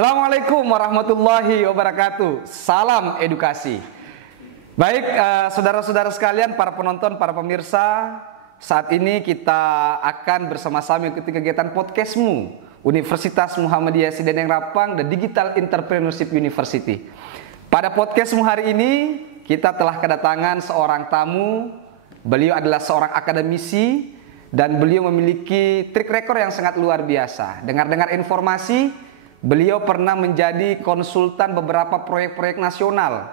Assalamualaikum warahmatullahi wabarakatuh. Salam edukasi. Baik, saudara-saudara sekalian, para penonton, para pemirsa, saat ini kita akan bersama-sama mengikuti kegiatan podcastmu Universitas Muhammadiyah Sideneng Rapang The Digital Entrepreneurship University. Pada podcastmu hari ini kita telah kedatangan seorang tamu. Beliau adalah seorang akademisi dan beliau memiliki trik rekor yang sangat luar biasa. Dengar-dengar informasi, beliau pernah menjadi konsultan beberapa proyek-proyek nasional.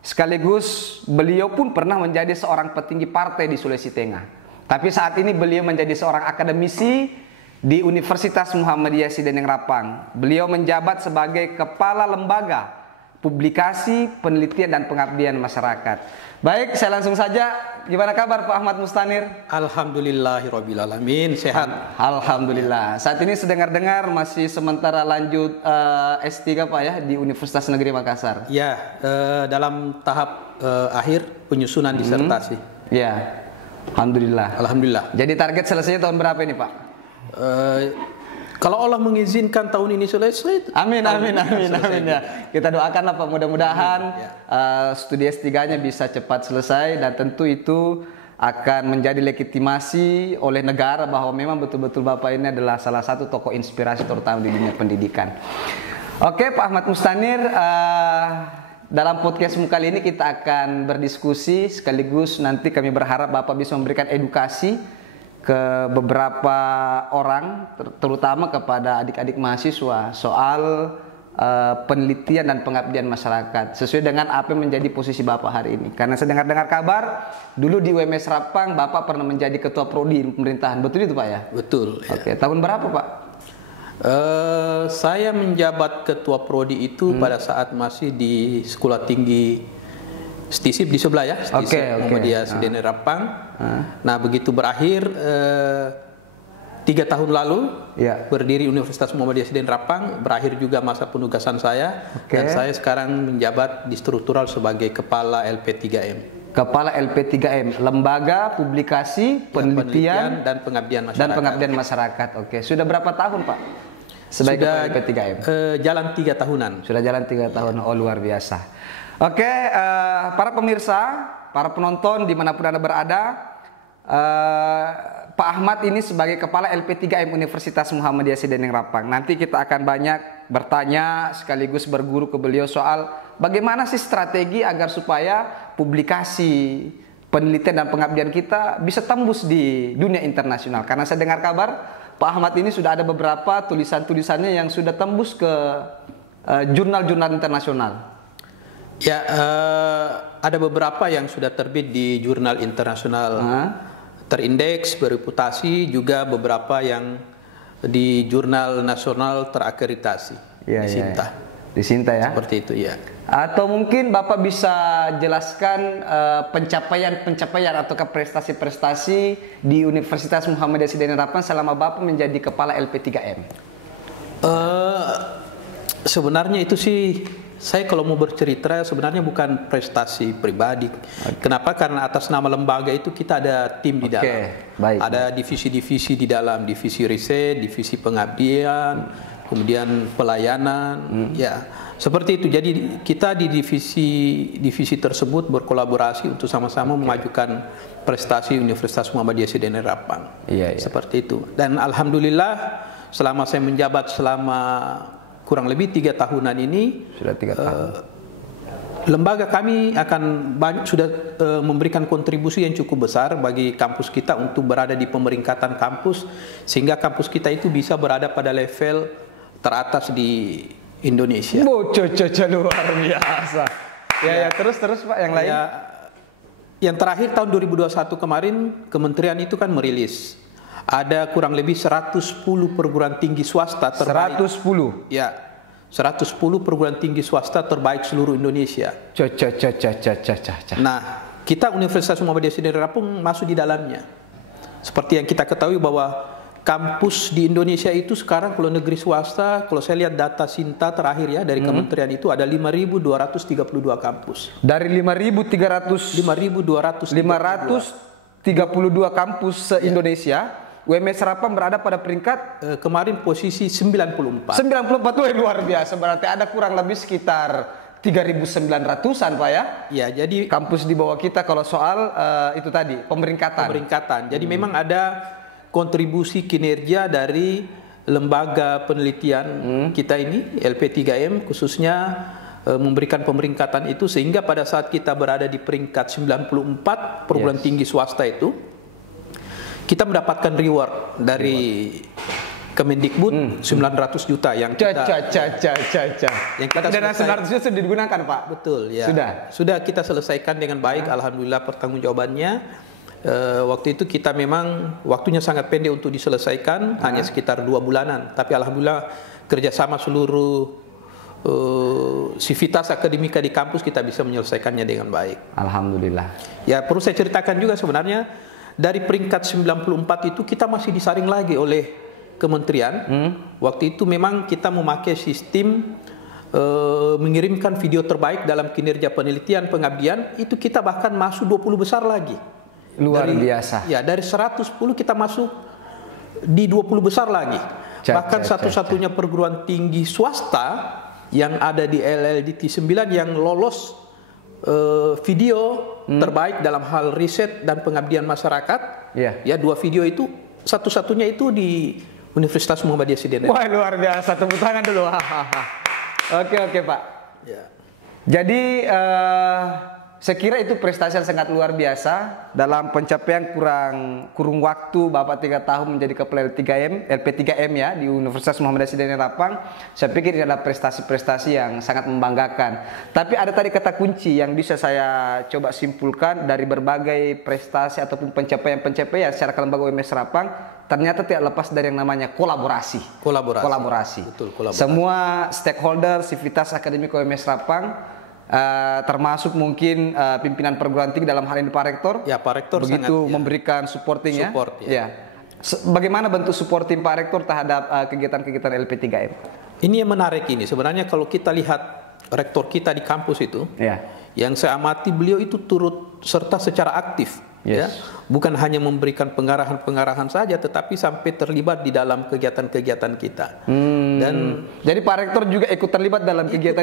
Sekaligus beliau pun pernah menjadi seorang petinggi partai di Sulawesi Tengah. Tapi saat ini beliau menjadi seorang akademisi di Universitas Muhammadiyah Sideneng Rapang. Beliau menjabat sebagai Kepala Lembaga Publikasi, Penelitian dan Pengabdian Masyarakat. Baik, saya langsung saja. Gimana kabar Pak Ahmad Mustanir? Alhamdulillahirrabbilalamin, sehat. Alhamdulillah. Saat ini sedengar-dengar masih sementara lanjut S3 Pak ya di Universitas Negeri Makassar. Ya, dalam tahap akhir penyusunan disertasi. Ya, Alhamdulillah. Alhamdulillah. Jadi target selesainya tahun berapa ini Pak? Kalau Allah mengizinkan tahun ini selesai. Amin ya. Kita doakanlah Pak, mudah-mudahan studi S3-nya bisa cepat selesai dan tentu itu akan menjadi legitimasi oleh negara bahwa memang betul-betul Bapak ini adalah salah satu tokoh inspirasi terutama di dunia pendidikan. Oke Pak Ahmad Mustanir, dalam podcastmu kali ini kita akan berdiskusi sekaligus nanti kami berharap Bapak bisa memberikan edukasi ke beberapa orang, terutama kepada adik-adik mahasiswa soal penelitian dan pengabdian masyarakat sesuai dengan apa yang menjadi posisi Bapak hari ini. Karena saya dengar kabar dulu di UMS Rapang Bapak pernah menjadi ketua prodi pemerintahan, betul itu Pak ya? Betul. Oke, tahun berapa Pak? Saya menjabat ketua prodi itu pada saat masih di Sekolah Tinggi STISIP di sebelah ya, STISIP Muhammadiyah Sideneng Rapang. Nah begitu berakhir 3 tahun lalu berdiri Universitas Muhammadiyah Sideneng Rapang, berakhir juga masa penugasan saya dan saya sekarang menjabat di struktural sebagai Kepala LP3M. Kepala LP3M, Lembaga Publikasi, Penelitian dan Pengabdian Masyarakat. Dan Pengabdian Masyarakat. Oke, sudah berapa tahun Pak sebagai Kepala LP3M? Jalan 3 tahunan. Sudah jalan 3 tahun. Oh luar biasa. Oke, para pemirsa, para penonton dimanapun Anda berada, Pak Ahmad ini sebagai Kepala LP3M Universitas Muhammadiyah Sideneng Rapang. Nanti kita akan banyak bertanya sekaligus berguru ke beliau soal bagaimana sih strategi agar supaya publikasi, penelitian dan pengabdian kita bisa tembus di dunia internasional. Karena saya dengar kabar Pak Ahmad ini sudah ada beberapa tulisan-tulisannya yang sudah tembus ke jurnal-jurnal internasional. Ya, ada beberapa yang sudah terbit di jurnal internasional terindeks, bereputasi, juga beberapa yang di jurnal nasional terakreditasi. Di Sinta ya? Seperti itu ya. Atau mungkin Bapak bisa jelaskan pencapaian atau prestasi-prestasi di Universitas Muhammadiyah Sideneng Rapang selama Bapak menjadi Kepala LP3M. Sebenarnya itu sih, saya kalau mau bercerita sebenarnya bukan prestasi pribadi. Kenapa? Karena atas nama lembaga itu kita ada tim di dalam. Ada divisi-divisi di dalam, divisi riset, divisi pengabdian, kemudian pelayanan, ya seperti itu. Jadi kita di divisi tersebut berkolaborasi untuk sama-sama memajukan prestasi Universitas Muhammadiyah Sideneng Rapang. Seperti itu. Dan alhamdulillah selama saya menjabat selama kurang lebih 3 tahunan ini, sudah 3 tahun. Lembaga kami sudah memberikan kontribusi yang cukup besar bagi kampus kita untuk berada di pemeringkatan kampus, sehingga kampus kita itu bisa berada pada level teratas di Indonesia. Luar biasa. Terus Pak yang lain. Yang terakhir tahun 2021 kemarin Kementerian itu kan merilis ada kurang lebih 110 perguruan tinggi swasta terbaik. 110? Ya, 110 perguruan tinggi swasta terbaik seluruh Indonesia. Nah, kita Universitas Muhammadiyah Sideneng Rapang masuk di dalamnya. Seperti yang kita ketahui bahwa kampus di Indonesia itu sekarang kalau negeri swasta, kalau saya lihat data Sinta terakhir ya dari kementerian itu ada 5.232 kampus. Dari 5.232 kampus se-Indonesia. UMS Serapang berada pada peringkat kemarin posisi 94. 94 tuh luar biasa. Berarti ada kurang lebih sekitar 3.900-an Pak ya? Ya, jadi kampus di bawah kita kalau soal itu tadi pemeringkatan. Jadi memang ada kontribusi kinerja dari lembaga penelitian kita ini LP3M khususnya memberikan pemeringkatan itu, sehingga pada saat kita berada di peringkat 94 perguruan tinggi swasta itu kita mendapatkan reward dari Kemendikbud 900 juta yang kita yang kita dana 900 juta sudah digunakan Pak. Betul ya. Sudah kita selesaikan dengan baik, alhamdulillah pertanggungjawabannya. Waktu itu kita memang waktunya sangat pendek untuk diselesaikan, hanya sekitar 2 bulanan, tapi alhamdulillah kerjasama seluruh sivitas akademika di kampus kita bisa menyelesaikannya dengan baik. Alhamdulillah. Ya, perlu saya ceritakan juga sebenarnya dari peringkat 94 itu kita masih disaring lagi oleh kementerian. Waktu itu memang kita memakai sistem mengirimkan video terbaik dalam kinerja penelitian pengabdian, itu kita bahkan masuk 20 besar lagi. Luar biasa. Ya, dari 110 kita masuk di 20 besar lagi. Bahkan satu-satunya perguruan tinggi swasta yang ada di LLDT 9 yang lolos video terbaik dalam hal riset dan pengabdian masyarakat. Ya, 2 video itu satu-satunya itu di Universitas Muhammadiyah Sidenel. Wah, luar biasa, tepuk tangan dulu. Oke Pak. Ya. Jadi saya kira itu prestasi yang sangat luar biasa dalam pencapaian kurung waktu Bapak 3 tahun menjadi kepala LP3M ya di Universitas Muhammadiyah Sidenel Rapang. Saya pikir ini adalah prestasi-prestasi yang sangat membanggakan. Tapi ada tadi kata kunci yang bisa saya coba simpulkan dari berbagai prestasi ataupun pencapaian secara kelembagaan UMS Rapang, ternyata tidak lepas dari yang namanya kolaborasi. Betul, kolaborasi. Semua stakeholder sivitas akademik UMS Rapang, termasuk mungkin pimpinan perguruan tinggi dalam hal ini Pak Rektor. Ya, Pak Rektor begitu sangat, memberikan supporting support, ya. Bagaimana bentuk supporting Pak Rektor terhadap kegiatan-kegiatan LP3M? Ini yang menarik ini. Sebenarnya kalau kita lihat rektor kita di kampus itu, yang saya amati beliau itu turut serta secara aktif. Ya, bukan hanya memberikan pengarahan-pengarahan saja, tetapi sampai terlibat di dalam kegiatan-kegiatan kita. Dan jadi Pak Rektor juga ikut terlibat dalam kegiatan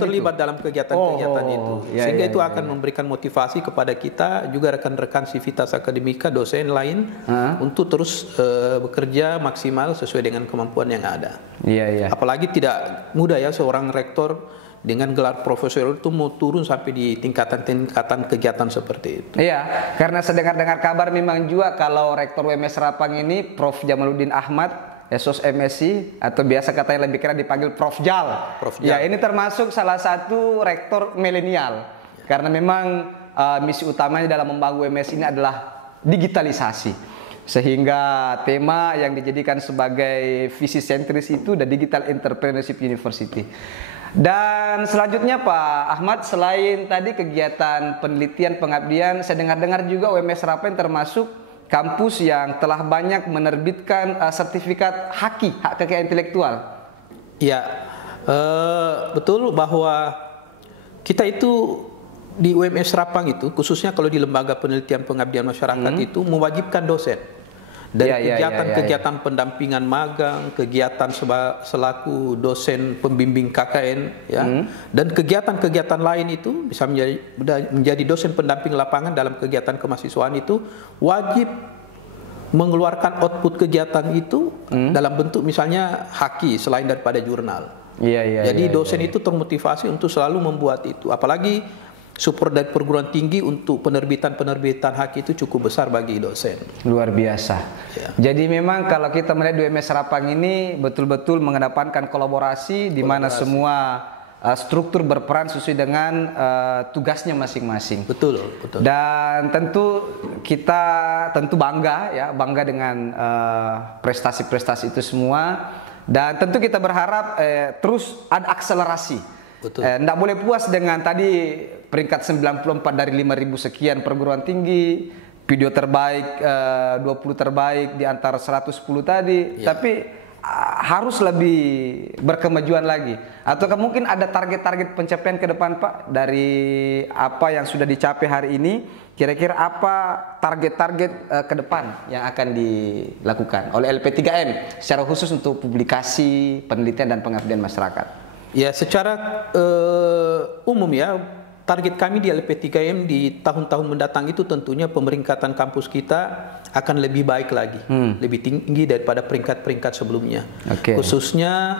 itu. Sehingga itu akan memberikan motivasi kepada kita juga rekan-rekan sivitas akademika, dosen lain untuk terus bekerja maksimal sesuai dengan kemampuan yang ada. Apalagi tidak mudah ya seorang rektor dengan gelar profesor itu mau turun sampai di tingkatan-tingkatan kegiatan seperti itu. Iya, karena saya dengar kabar memang juga kalau Rektor UMS Rapang ini Prof. Jamaluddin Ahmad, SOS MSc, atau biasa katanya lebih keren dipanggil Prof. Jal. Ya, ini termasuk salah satu rektor milenial. Karena memang misi utamanya dalam membangun UMS ini adalah digitalisasi. Sehingga tema yang dijadikan sebagai visi sentris itu The Digital Entrepreneurship University. Dan selanjutnya Pak Ahmad, selain tadi kegiatan penelitian pengabdian, saya dengar-dengar juga UMS Rapang termasuk kampus yang telah banyak menerbitkan sertifikat HAKI, hak kekayaan intelektual. Ya, betul bahwa kita itu di UMS Rapang itu, khususnya kalau di lembaga penelitian pengabdian masyarakat itu mewajibkan dosen. Dari kegiatan-kegiatan pendampingan magang, kegiatan selaku dosen pembimbing KKN, dan kegiatan-kegiatan lain itu bisa menjadi dosen pendamping lapangan dalam kegiatan kemahasiswaan itu wajib mengeluarkan output kegiatan itu dalam bentuk misalnya HAKI selain daripada jurnal. Jadi dosen itu termotivasi untuk selalu membuat itu, apalagi support dari perguruan tinggi untuk penerbitan HAKI itu cukup besar bagi dosen. Luar biasa. Jadi memang kalau kita melihat di UMS Rapang ini betul-betul mengedepankan kolaborasi di mana semua struktur berperan sesuai dengan tugasnya masing-masing. Betul. Dan tentu kita bangga dengan prestasi-prestasi itu semua. Dan tentu kita berharap terus ada akselerasi. Tidak boleh puas dengan tadi peringkat 94 dari 5.000 sekian perguruan tinggi, video terbaik 20 terbaik di antara 110 tadi, tapi harus lebih berkemajuan lagi, atau mungkin ada target-target pencapaian ke depan Pak dari apa yang sudah dicapai hari ini? Kira-kira apa target-target ke depan yang akan dilakukan oleh LP3M secara khusus untuk publikasi, penelitian dan pengabdian masyarakat? Ya, secara umum ya, target kami di LP3M di tahun-tahun mendatang itu tentunya pemeringkatan kampus kita akan lebih baik lagi, lebih tinggi daripada peringkat-peringkat sebelumnya. Khususnya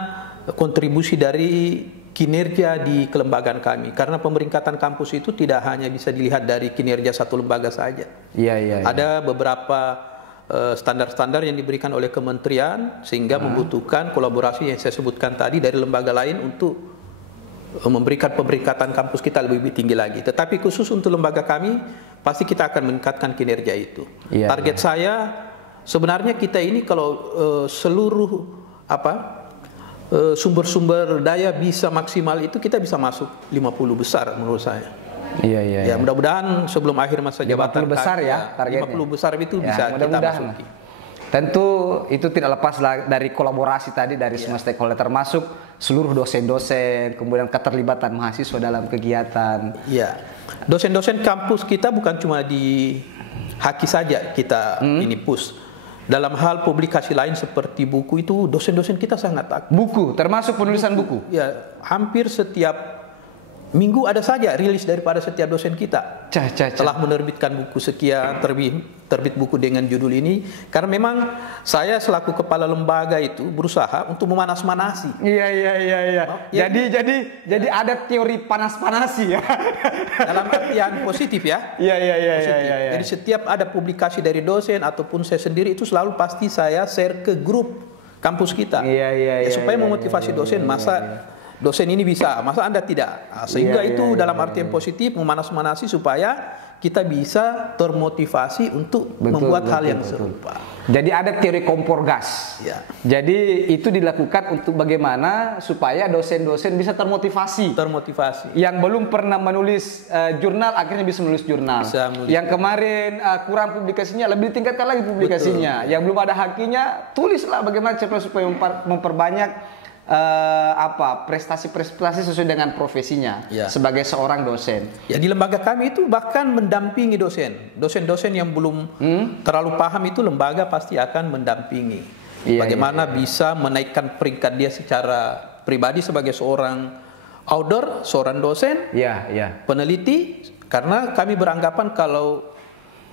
kontribusi dari kinerja di kelembagaan kami, karena pemeringkatan kampus itu tidak hanya bisa dilihat dari kinerja satu lembaga saja. Ada beberapa standar-standar yang diberikan oleh kementerian sehingga membutuhkan kolaborasi yang saya sebutkan tadi dari lembaga lain untuk memberikan pemeringkatan kampus kita lebih tinggi lagi. Tetapi khusus untuk lembaga kami, pasti kita akan meningkatkan kinerja itu. Target saya sebenarnya kita ini kalau seluruh sumber-sumber daya bisa maksimal itu kita bisa masuk 50 besar menurut saya. Ya, mudah-mudahan sebelum akhir masa jabatan 50 besar ya targetnya. 50 besar itu bisa kita masuki. Tentu itu tidak lepas dari kolaborasi tadi dari semua stakeholder, termasuk seluruh dosen-dosen, kemudian keterlibatan mahasiswa dalam kegiatan. Dosen-dosen kampus kita bukan cuma di Haki saja kita ini push. Dalam hal publikasi lain seperti buku itu dosen-dosen kita sangat aktif. Buku, termasuk penulisan buku? Ya, hampir setiap minggu ada saja rilis daripada setiap dosen kita. Telah menerbitkan buku sekian, terbit buku dengan judul ini. Karena memang saya selaku kepala lembaga itu berusaha untuk memanas-manasi. Jadi ada teori panas-panasi ya. Dalam artian positif ya. Jadi setiap ada publikasi dari dosen ataupun saya sendiri itu selalu pasti saya share ke grup kampus kita. Supaya memotivasi dosen, masa dosen ini bisa, masa Anda tidak? Sehingga itu dalam artian positif memanas-manasi supaya kita bisa termotivasi untuk membuat hal yang serupa. Jadi ada teori kompor gas. Jadi itu dilakukan untuk bagaimana supaya dosen-dosen bisa termotivasi. Yang belum pernah menulis jurnal akhirnya bisa menulis jurnal. Yang kemarin kurang publikasinya lebih tingkatkan lagi publikasinya. Yang belum ada hakinya tulislah bagaimana cara supaya memperbanyak prestasi-prestasi sesuai dengan profesinya sebagai seorang dosen. Ya, di lembaga kami itu bahkan mendampingi dosen-dosen yang belum terlalu paham itu lembaga pasti akan mendampingi. Bagaimana bisa menaikkan peringkat dia secara pribadi sebagai seorang author, seorang dosen, peneliti, karena kami beranggapan kalau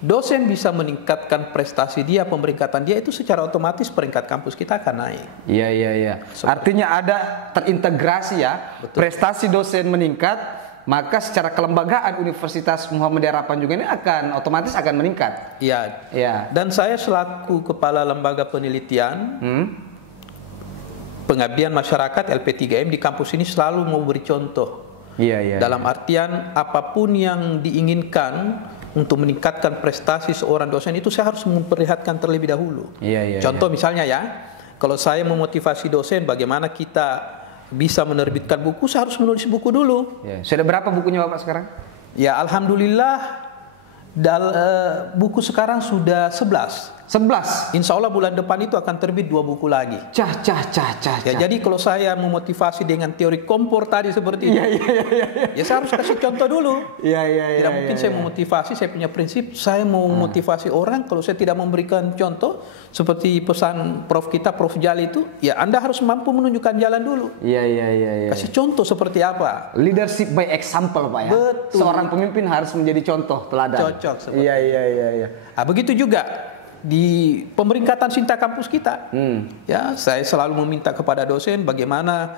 dosen bisa meningkatkan prestasi dia, pemeringkatan dia, itu secara otomatis peringkat kampus kita akan naik. Artinya ada terintegrasi ya. Prestasi dosen meningkat, maka secara kelembagaan Universitas Muhammadiyah Harapan juga ini otomatis akan meningkat. Dan saya selaku kepala lembaga penelitian pengabdian masyarakat LP3M di kampus ini selalu memberi contoh. Dalam artian apapun yang diinginkan untuk meningkatkan prestasi seorang dosen itu saya harus memperlihatkan terlebih dahulu. Contoh misalnya ya, kalau saya memotivasi dosen bagaimana kita bisa menerbitkan buku, saya harus menulis buku dulu. Sudah berapa bukunya Bapak sekarang? Ya, alhamdulillah buku sekarang sudah 11. Insya Allah bulan depan itu akan terbit 2 buku lagi. Jadi kalau saya memotivasi dengan teori kompor tadi seperti itu, ya saya harus kasih contoh dulu. Tidak mungkin saya memotivasi, saya punya prinsip, saya mau memotivasi orang, kalau saya tidak memberikan contoh, seperti pesan Prof kita, Prof Jali itu, ya Anda harus mampu menunjukkan jalan dulu. Kasih contoh seperti apa. Leadership by example Pak ya. Betul. Seorang pemimpin harus menjadi contoh teladan. Cocok seperti itu. Begitu juga di pemeringkatan Sinta kampus kita, ya saya selalu meminta kepada dosen bagaimana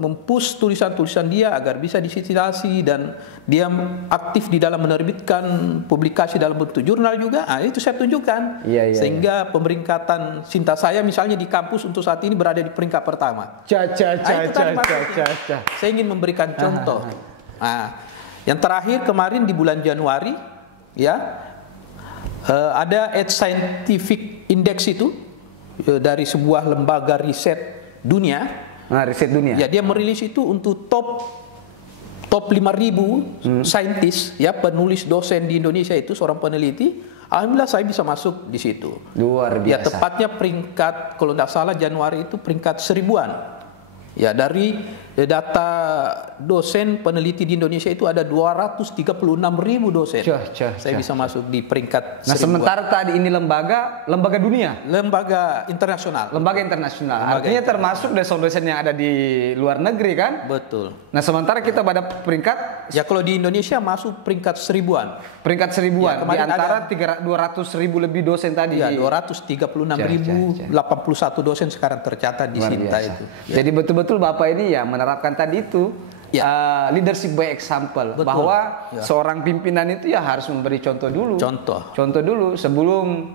mempush tulisan-tulisan dia agar bisa disitasi dan dia aktif di dalam menerbitkan publikasi dalam bentuk jurnal juga. Itu saya tunjukkan sehingga pemeringkatan Sinta saya misalnya di kampus untuk saat ini berada di peringkat pertama. Saya ingin memberikan contoh. Yang terakhir kemarin di bulan Januari ada Ed Scientific Index itu dari sebuah lembaga riset dunia. Riset dunia. Ya, dia merilis itu untuk top 5.000 saintis, ya, penulis dosen di Indonesia itu seorang peneliti. Alhamdulillah saya bisa masuk di situ. Luar biasa. Ya tepatnya peringkat, kalau tidak salah Januari itu peringkat 1000-an. Ya dari data dosen peneliti di Indonesia itu ada 236.000 dosen. Saya bisa masuk di peringkat 1000-an. Nah sementara tadi ini lembaga dunia, lembaga internasional. Artinya termasuk dosen-dosen yang ada di luar negeri kan? Betul. Nah sementara kita pada peringkat, ya kalau di Indonesia masuk peringkat 1000-an. Peringkat 1000-an di antara 200.000 lebih dosen tadi. Ya 236.081 dosen sekarang tercatat di Sinta itu. Ya. Jadi betul-betul Bapak ini ya menerapkan tadi itu leadership by example. Betul. Bahwa seorang pimpinan itu ya harus memberi contoh dulu. Contoh dulu sebelum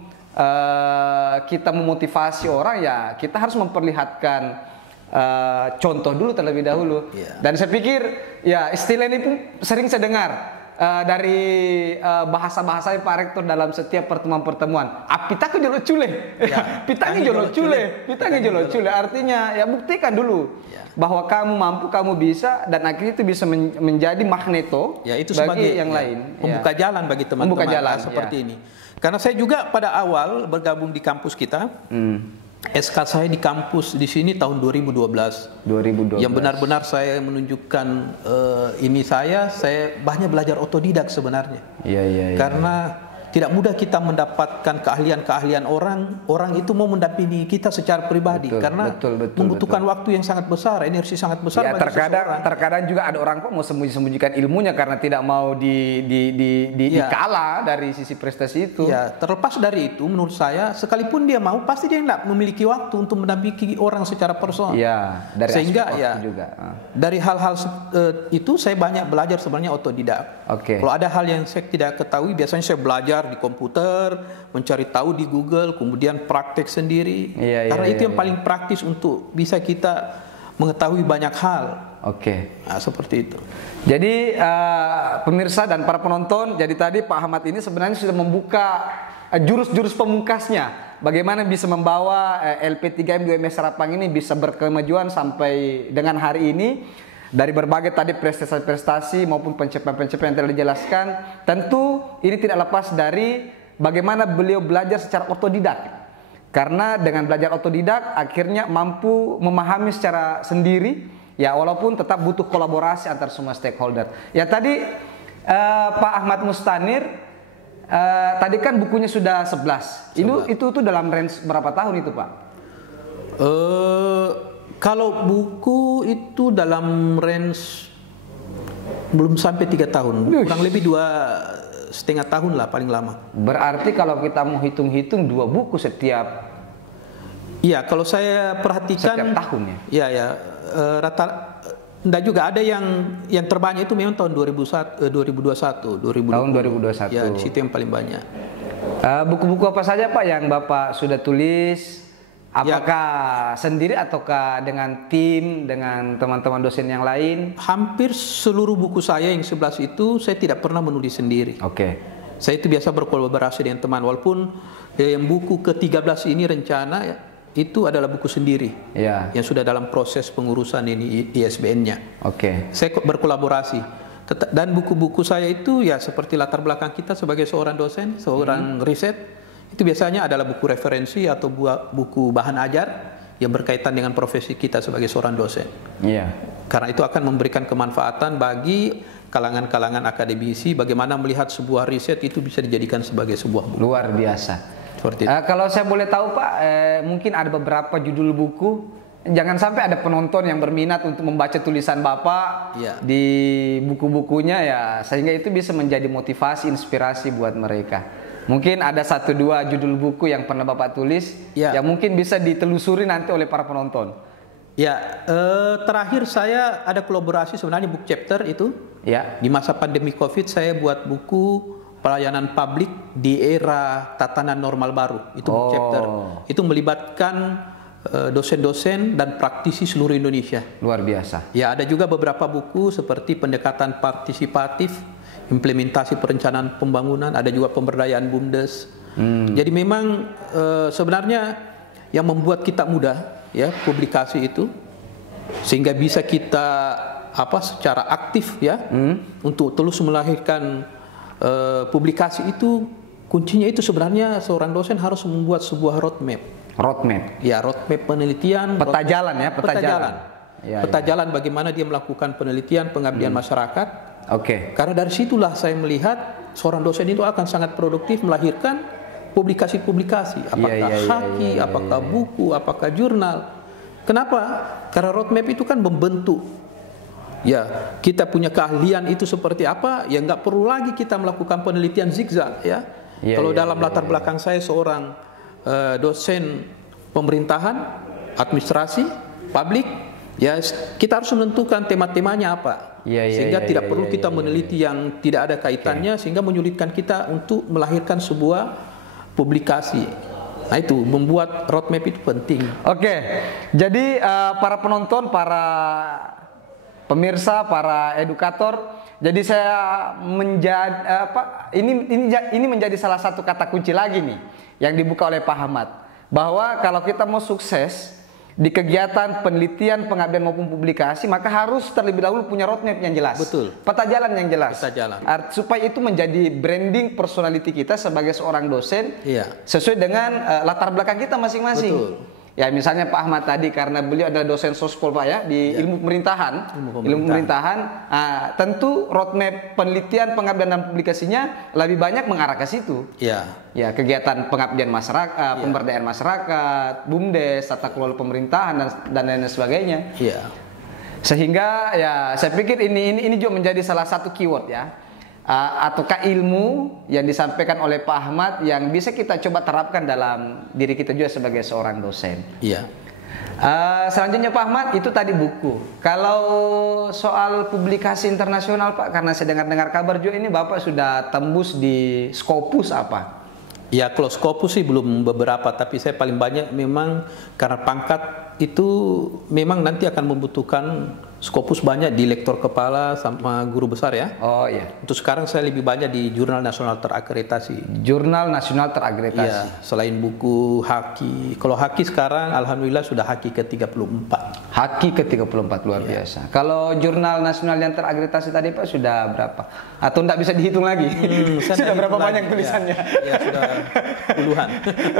kita memotivasi orang, ya kita harus memperlihatkan contoh dulu terlebih dahulu. Dan saya pikir ya istilah ini pun sering saya dengar dari bahasa-bahasa Pak Rektor dalam setiap pertemuan-pertemuan. Pitake jolo cule. Pitake jolo cule. Artinya ya buktikan dulu bahwa kamu mampu, kamu bisa, dan akhirnya itu bisa menjadi magneto itu bagi sebagai yang lain. Membuka jalan bagi teman-teman seperti ini. Karena saya juga pada awal bergabung di kampus kita. SK saya di kampus di sini tahun 2012. Yang benar-benar saya menunjukkan ini saya banyak belajar otodidak sebenarnya. Karena tidak mudah kita mendapatkan keahlian-keahlian orang itu mau mendampingi kita secara pribadi, karena membutuhkan waktu yang sangat besar, energi sangat besar. Terkadang juga ada orang kok mau sembunyi-sembunyikan ilmunya karena tidak mau dikalah dari sisi prestasi itu. Ya, terlepas dari itu, menurut saya sekalipun dia mau, pasti dia tidak memiliki waktu untuk mendampingi orang secara personal. Dari sehingga juga dari hal-hal itu saya banyak belajar sebenarnya otodidak. Kalau ada hal yang saya tidak ketahui, biasanya saya belajar di komputer, mencari tahu di Google, kemudian praktek sendiri. Karena itu yang paling praktis untuk bisa kita mengetahui banyak hal. Nah, seperti itu. Jadi pemirsa dan para penonton, jadi tadi Pak Ahmad ini sebenarnya sudah membuka jurus-jurus pemungkasnya. Bagaimana bisa membawa LP3M 2MS Serapang ini bisa berkemajuan sampai dengan hari ini. Dari berbagai tadi prestasi-prestasi maupun pencapaian-pencapaian yang telah dijelaskan, tentu ini tidak lepas dari bagaimana beliau belajar secara otodidak. Karena dengan belajar otodidak akhirnya mampu memahami secara sendiri, ya walaupun tetap butuh kolaborasi antar semua stakeholder. Ya tadi Pak Ahmad Mustanir tadi kan bukunya sudah 11. Itu dalam range berapa tahun itu, Pak? Kalau buku itu dalam range belum sampai 3 tahun, kurang lebih 2,5 tahun lah paling lama. Berarti kalau kita mau hitung-hitung 2 buku setiap. Iya, kalau saya perhatikan setiap tahun ya. Enggak juga ada yang terbanyak itu memang tahun 2021. Tahun 2021. Ya, di situ yang paling banyak. Buku-buku apa saja Pak yang Bapak sudah tulis? Apakah sendiri ataukah dengan tim, dengan teman-teman dosen yang lain? Hampir seluruh buku saya yang 11 itu saya tidak pernah menulis sendiri. Saya itu biasa berkolaborasi dengan teman, walaupun yang buku ke-13 ini rencana itu adalah buku sendiri. Yang sudah dalam proses pengurusan ini ISBN-nya. Saya berkolaborasi. Dan buku-buku saya itu ya seperti latar belakang kita sebagai seorang dosen, seorang riset. Itu biasanya adalah buku referensi atau buku bahan ajar yang berkaitan dengan profesi kita sebagai seorang dosen. Karena itu akan memberikan kemanfaatan bagi kalangan-kalangan akademisi bagaimana melihat sebuah riset itu bisa dijadikan sebagai sebuah buku. Luar biasa. Seperti itu. Kalau saya boleh tahu Pak, mungkin ada beberapa judul buku. Jangan sampai ada penonton yang berminat untuk membaca tulisan Bapak di buku-bukunya ya, sehingga itu bisa menjadi motivasi, inspirasi buat mereka. Mungkin ada 1-2 judul buku yang pernah Bapak tulis yang mungkin bisa ditelusuri nanti oleh para penonton. Terakhir saya ada kolaborasi sebenarnya book chapter itu. Di masa pandemi Covid saya buat buku pelayanan publik di era tatanan normal baru. Itu book chapter. Itu melibatkan dosen-dosen dan praktisi seluruh Indonesia. Luar biasa. Ada juga beberapa buku seperti pendekatan partisipatif, implementasi perencanaan pembangunan, ada juga pemberdayaan BUMDes. Jadi memang sebenarnya yang membuat kita mudah publikasi itu, sehingga bisa kita secara aktif untuk terus melahirkan publikasi itu Kuncinya itu sebenarnya seorang dosen harus membuat sebuah roadmap. Roadmap. Ya, roadmap penelitian. Peta jalan ya, peta jalan. Ya, peta jalan bagaimana dia melakukan penelitian, pengabdian masyarakat. Oke. Karena dari situlah saya melihat seorang dosen itu akan sangat produktif melahirkan publikasi-publikasi. Apakah haki, apakah buku, apakah jurnal. Kenapa? Karena roadmap itu kan membentuk. Ya, kita punya keahlian itu seperti apa, ya nggak perlu lagi kita melakukan penelitian zigzag ya. Kalau dalam latar belakang saya seorang dosen pemerintahan, administrasi, publik, ya kita harus menentukan tema-temanya apa. Sehingga tidak perlu kita meneliti yang tidak ada kaitannya, sehingga menyulitkan kita untuk melahirkan sebuah publikasi. Nah itu, membuat roadmap itu penting. Oke, jadi para penonton, para pemirsa, para edukator, jadi saya ini menjadi salah satu kata kunci lagi nih yang dibuka oleh Pak Ahmad, bahwa kalau kita mau sukses di kegiatan penelitian, pengabdian maupun publikasi, maka harus terlebih dahulu punya roadmap yang jelas. Betul. Peta jalan yang jelas. Peta jalan. Supaya itu menjadi branding personality kita sebagai seorang dosen, sesuai dengan latar belakang kita masing-masing. Betul. Ya misalnya Pak Ahmad tadi karena beliau adalah dosen sospol Pak ya di ilmu pemerintahan, tentu roadmap penelitian, pengabdian dan publikasinya lebih banyak mengarah ke situ. Ya kegiatan pengabdian masyarakat, pemberdayaan masyarakat, BUMDes, tata kelola pemerintahan dan lain sebagainya. Sehingga ya saya pikir ini juga menjadi salah satu keyword ya. Ataukah ilmu yang disampaikan oleh Pak Ahmad yang bisa kita coba terapkan dalam diri kita juga sebagai seorang dosen. Selanjutnya Pak Ahmad, itu tadi buku. Kalau soal publikasi internasional Pak, karena saya dengar kabar juga ini Bapak sudah tembus di Scopus apa? Ya kalau Scopus sih belum beberapa, tapi saya paling banyak memang karena pangkat itu memang nanti akan membutuhkan Scopus banyak di lektor kepala sama guru besar ya. Untuk sekarang saya lebih banyak di Jurnal Nasional Terakreditasi. Jurnal Nasional Terakreditasi. Ya, selain buku haki. Kalau haki sekarang alhamdulillah sudah haki ke-34. Haki ke-34 luar biasa. Kalau Jurnal Nasional yang terakreditasi tadi Pak sudah berapa? Atau tidak bisa dihitung lagi? Sudah berapa banyak tulisannya? Ya sudah puluhan.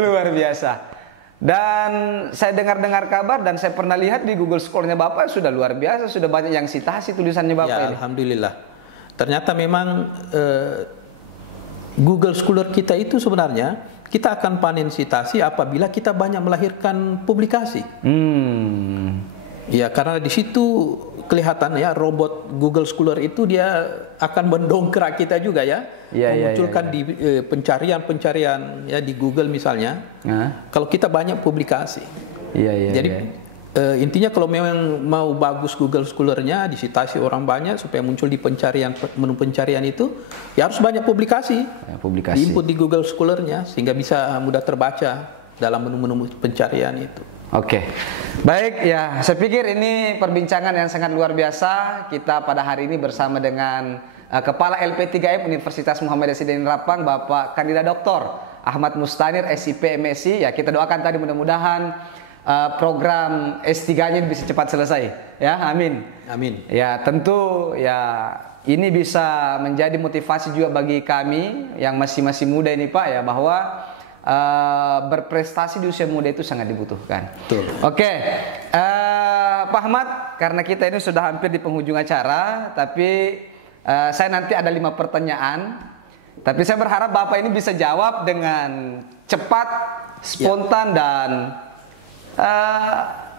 Luar biasa. Dan saya dengar kabar dan saya pernah lihat di Google Scholar-nya Bapak sudah luar biasa, sudah banyak yang sitasi tulisannya Bapak ini. Alhamdulillah. Ternyata memang Google Scholar kita itu sebenarnya kita akan panen sitasi apabila kita banyak melahirkan publikasi. Ya karena di situ kelihatan ya robot Google Scholar itu dia akan mendongkrak kita juga ya, memunculkan di pencarian ya di Google misalnya. Kalau kita banyak publikasi, jadi intinya kalau memang mau bagus Google Scholar-nya disitasi orang banyak supaya muncul di menu pencarian itu, ya harus banyak publikasi, diinput di Google Scholar-nya sehingga bisa mudah terbaca dalam menu-menu pencarian itu. Oke, baik ya. Saya pikir ini perbincangan yang sangat luar biasa. Kita pada hari ini bersama dengan Kepala LP3M Universitas Muhammadiyah Sidrap Rapang, Bapak Kandidat Dr. Ahmad Mustanir, SIP MSc. Ya kita doakan tadi mudah-mudahan program S3-nya bisa cepat selesai. Ya, amin. Amin. Ya tentu ya ini bisa menjadi motivasi juga bagi kami yang masih muda ini Pak ya, bahwa berprestasi di usia muda itu sangat dibutuhkan. Oke, Pak Ahmad, karena kita ini sudah hampir di penghujung acara, tapi saya nanti ada 5 pertanyaan, tapi saya berharap Bapak ini bisa jawab dengan cepat, spontan dan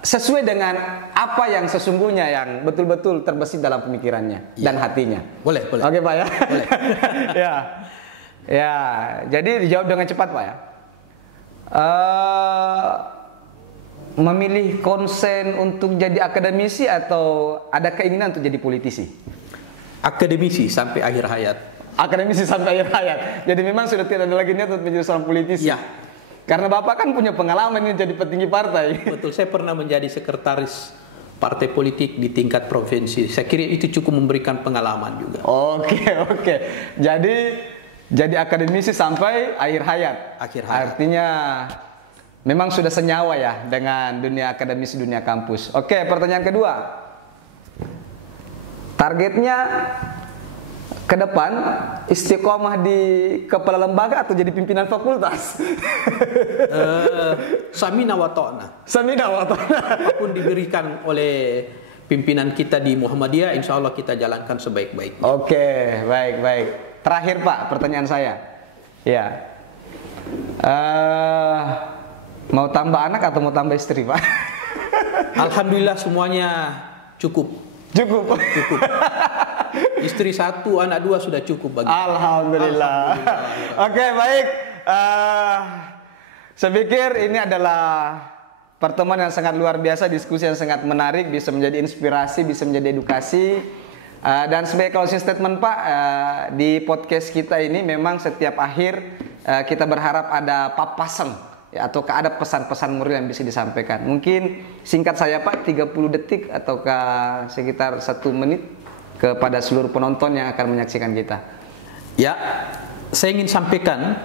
sesuai dengan apa yang sesungguhnya yang betul-betul terbesit dalam pemikirannya dan hatinya. Boleh. Oke Pak ya. Boleh. Ya, jadi dijawab dengan cepat Pak ya. Memilih konsen untuk jadi akademisi atau ada keinginan untuk jadi politisi? Akademisi sampai akhir hayat. Akademisi sampai akhir hayat. Jadi memang sudah tidak ada lagi niat untuk menjadi seorang politisi. Ya. Karena Bapak kan punya pengalaman ini jadi petinggi partai. Betul, saya pernah menjadi sekretaris partai politik di tingkat provinsi. Saya kira itu cukup memberikan pengalaman juga. Oke. Jadi akademisi sampai akhir hayat. Artinya memang sudah senyawa ya dengan dunia akademisi, dunia kampus. Oke, pertanyaan kedua. Targetnya ke depan istiqomah di kepala lembaga atau jadi pimpinan fakultas? Samina wa ta'na. Samina wa ta'na. Apapun diberikan oleh pimpinan kita di Muhammadiyah, insya Allah kita jalankan sebaik-baiknya. Oke, baik. Terakhir Pak, pertanyaan saya. Ya, mau tambah anak atau mau tambah istri Pak? Alhamdulillah semuanya cukup. Istri 1, anak 2 sudah cukup bagi. Alhamdulillah. Oke, baik. Saya pikir ini adalah pertemuan yang sangat luar biasa, diskusi yang sangat menarik, bisa menjadi inspirasi, bisa menjadi edukasi. Dan sebagai closing statement Pak, di podcast kita ini memang setiap akhir kita berharap ada papasan ya, atau ada pesan-pesan moral yang bisa disampaikan. Mungkin singkat saya Pak, 30 detik ataukah sekitar 1 menit kepada seluruh penonton yang akan menyaksikan kita. Ya, saya ingin sampaikan,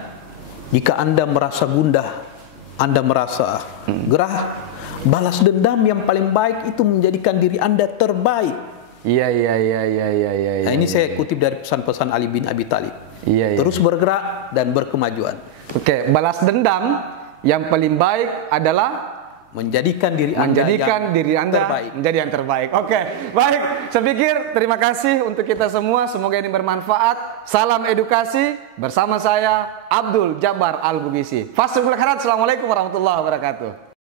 jika Anda merasa gundah, Anda merasa gerah, balas dendam yang paling baik itu menjadikan diri Anda terbaik. Iya. Nah, ini saya kutip dari pesan-pesan Ali bin Abi Thalib. Iya. Terus bergerak dan berkemajuan. Oke, balas dendam yang paling baik adalah menjadikan diri Anda terbaik. Menjadi yang terbaik. Oke, baik. Saya pikir terima kasih untuk kita semua. Semoga ini bermanfaat. Salam edukasi bersama saya Abdul Jabbar Al-Bugisi. Fasrul Khairat. Assalamualaikum warahmatullahi wabarakatuh.